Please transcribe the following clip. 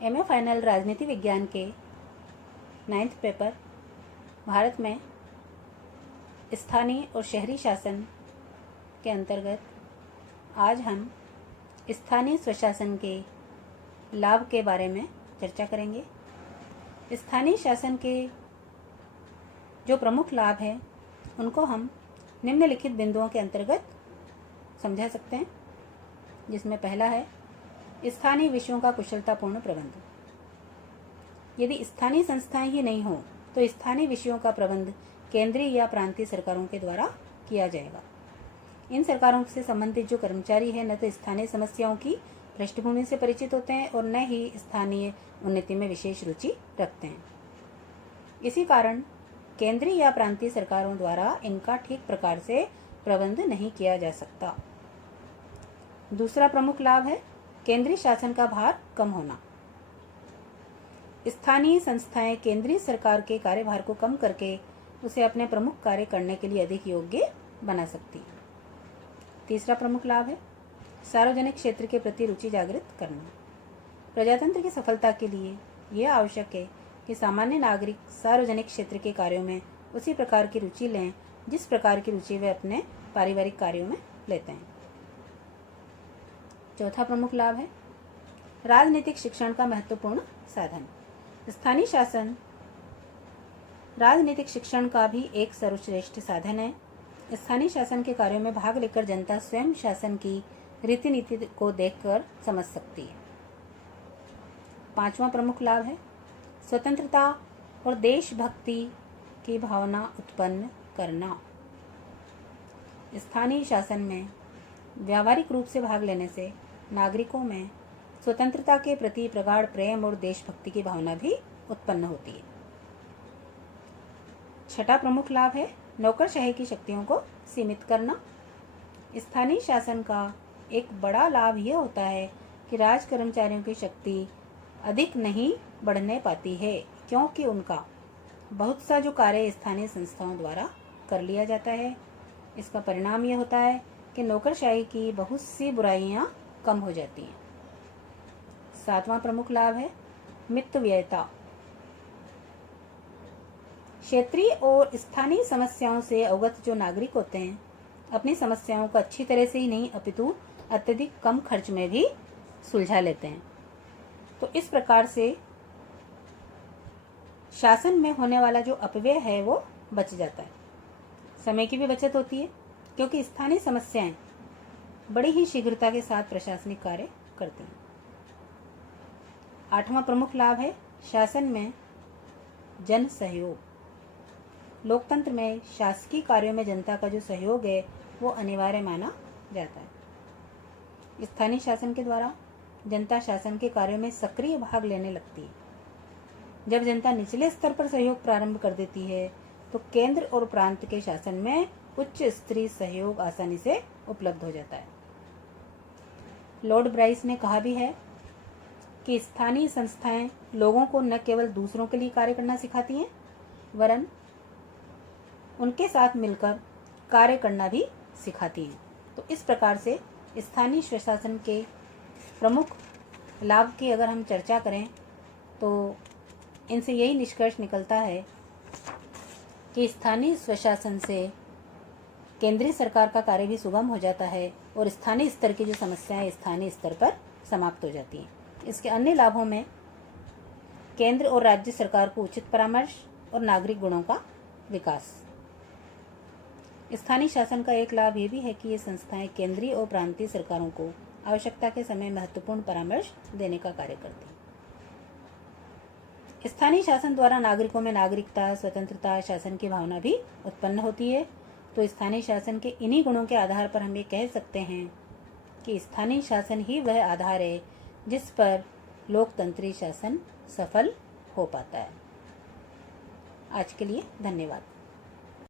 MA final राजनीति विज्ञान के 9th पेपर भारत में स्थानीय और शहरी शासन के अंतर्गत आज हम स्थानीय स्वशासन के लाभ के बारे में चर्चा करेंगे। स्थानीय शासन के जो प्रमुख लाभ हैं उनको हम निम्नलिखित बिंदुओं के अंतर्गत समझा सकते हैं, जिसमें पहला है स्थानीय विषयों का कुशलतापूर्ण प्रबंध। यदि स्थानीय संस्थाएं ही नहीं हो तो स्थानीय विषयों का प्रबंध केंद्रीय या प्रांतीय सरकारों के द्वारा किया जाएगा। इन सरकारों से संबंधित जो कर्मचारी हैं न तो स्थानीय समस्याओं की पृष्ठभूमि से परिचित होते हैं और न ही स्थानीय उन्नति में विशेष रुचि रखते हैं। इसी कारण केंद्रीय या प्रांतीय सरकारों द्वारा इनका ठीक प्रकार से प्रबंध नहीं किया जा सकता। दूसरा प्रमुख लाभ है केंद्रीय शासन का भार कम होना। स्थानीय संस्थाएं केंद्रीय सरकार के कार्यभार को कम करके उसे अपने प्रमुख कार्य करने के लिए अधिक योग्य बना सकती है। तीसरा प्रमुख लाभ है सार्वजनिक क्षेत्र के प्रति रुचि जागृत करना। प्रजातंत्र की सफलता के लिए यह आवश्यक है कि सामान्य नागरिक सार्वजनिक क्षेत्र के कार्यों में उसी प्रकार की रुचि लें जिस प्रकार की रुचि वे अपने पारिवारिक कार्यों में लेते हैं। चौथा प्रमुख लाभ है राजनीतिक शिक्षण का महत्वपूर्ण साधन। स्थानीय शासन राजनीतिक शिक्षण का भी एक सर्वश्रेष्ठ साधन है। स्थानीय शासन के कार्यों में भाग लेकर जनता स्वयं शासन की रीति नीति को देखकर समझ सकती है। पांचवा प्रमुख लाभ है स्वतंत्रता और देशभक्ति की भावना उत्पन्न करना। स्थानीय शासन में व्यावहारिक रूप से भाग लेने से नागरिकों में स्वतंत्रता के प्रति प्रगाढ़ प्रेम और देशभक्ति की भावना भी उत्पन्न होती है। छठा प्रमुख लाभ है नौकरशाही की शक्तियों को सीमित करना। स्थानीय शासन का एक बड़ा लाभ यह होता है कि राज कर्मचारियों की शक्ति अधिक नहीं बढ़ने पाती है, क्योंकि उनका बहुत सा जो कार्य स्थानीय संस्थाओं द्वारा कर लिया जाता है। इसका परिणाम यह होता है कि नौकरशाही की बहुत सी बुराइयां कम हो जाती हैं। सातवां प्रमुख लाभ है मितव्ययता। क्षेत्रीय और स्थानीय समस्याओं से अवगत जो नागरिक होते हैं अपनी समस्याओं को अच्छी तरह से ही नहीं अपितु अत्यधिक कम खर्च में भी सुलझा लेते हैं। तो इस प्रकार से शासन में होने वाला जो अपव्यय है वो बच जाता है। समय की भी बचत होती है क्योंकि स्थानीय समस्याएं बड़ी ही शीघ्रता के साथ प्रशासनिक कार्य करती हैं। आठवां प्रमुख लाभ है शासन में जन सहयोग। लोकतंत्र में शासकीय कार्यों में जनता का जो सहयोग है वो अनिवार्य माना जाता है। स्थानीय शासन के द्वारा जनता शासन के कार्यों में सक्रिय भाग लेने लगती है। जब जनता निचले स्तर पर सहयोग प्रारंभ कर देती है तो केंद्र और प्रांत के शासन में उच्च स्तरीय सहयोग आसानी से उपलब्ध हो जाता है। लॉर्ड ब्राइस ने कहा भी है कि स्थानीय संस्थाएं लोगों को न केवल दूसरों के लिए कार्य करना सिखाती हैं वरन उनके साथ मिलकर कार्य करना भी सिखाती हैं। तो इस प्रकार से स्थानीय स्वशासन के प्रमुख लाभ की अगर हम चर्चा करें तो इनसे यही निष्कर्ष निकलता है कि स्थानीय स्वशासन से केंद्रीय सरकार का कार्य भी सुगम हो जाता है और स्थानीय स्तर की जो समस्याएं स्थानीय स्तर पर समाप्त हो जाती हैं। इसके अन्य लाभों में केंद्र और राज्य सरकार को उचित परामर्श और नागरिक गुणों का विकास। स्थानीय शासन का एक लाभ ये भी है कि ये संस्थाएं केंद्रीय और प्रांतीय सरकारों को आवश्यकता के समय महत्वपूर्ण परामर्श देने का कार्य करती हैं। स्थानीय शासन द्वारा नागरिकों में नागरिकता, स्वतंत्रता, शासन की भावना भी उत्पन्न होती है। तो स्थानीय शासन के इन्हीं गुणों के आधार पर हम ये कह सकते हैं कि स्थानीय शासन ही वह आधार है जिस पर लोकतंत्री शासन सफल हो पाता है। आज के लिए धन्यवाद।